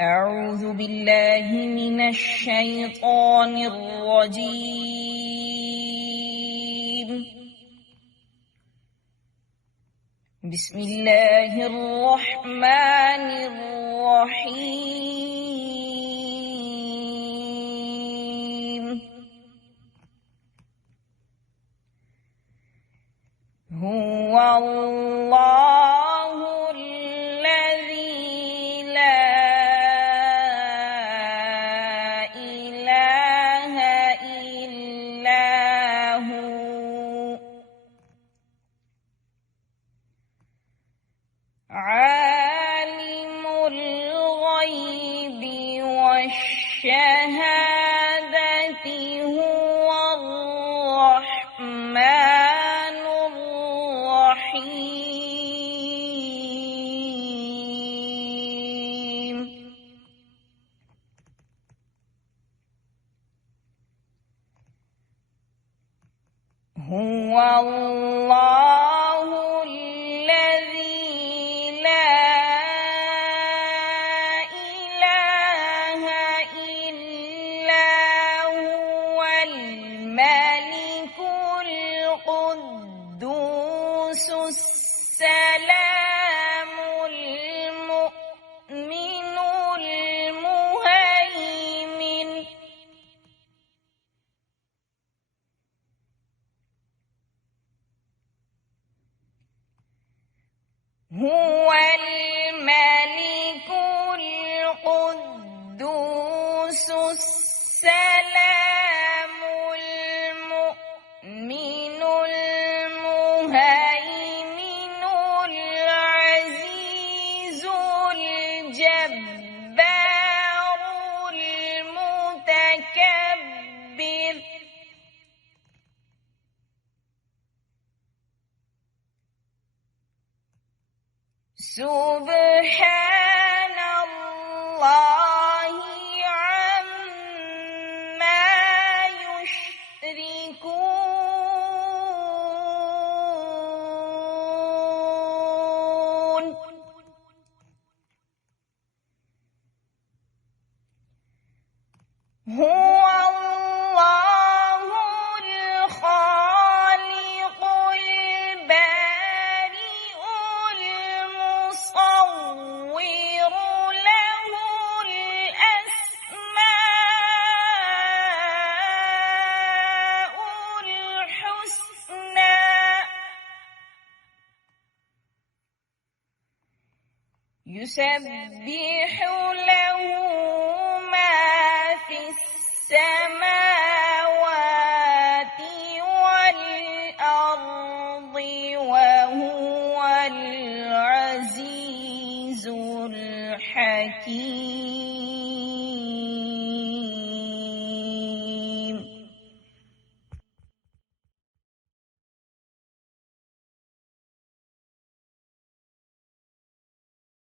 أعوذ بالله من الشيطان الرجيم. بسم الله الرحمن الرحيم. هو الله الذي لا إله إلا هو عالم الغيب والشهادة هو الرحمن الرحيم. هو الله الذي لا إله إلا هو الملك القدوس السلام المؤمن المهيمن هو الملك القدوس السلام المؤمن المهيمن العزيز الجبار المتكبر. سبحان الله عما يشركون. هو الله الخالق البارئ المصور له الأسماء الحسنى يسبح له ما في السماوات والأرض وهو العزيز الحكيم.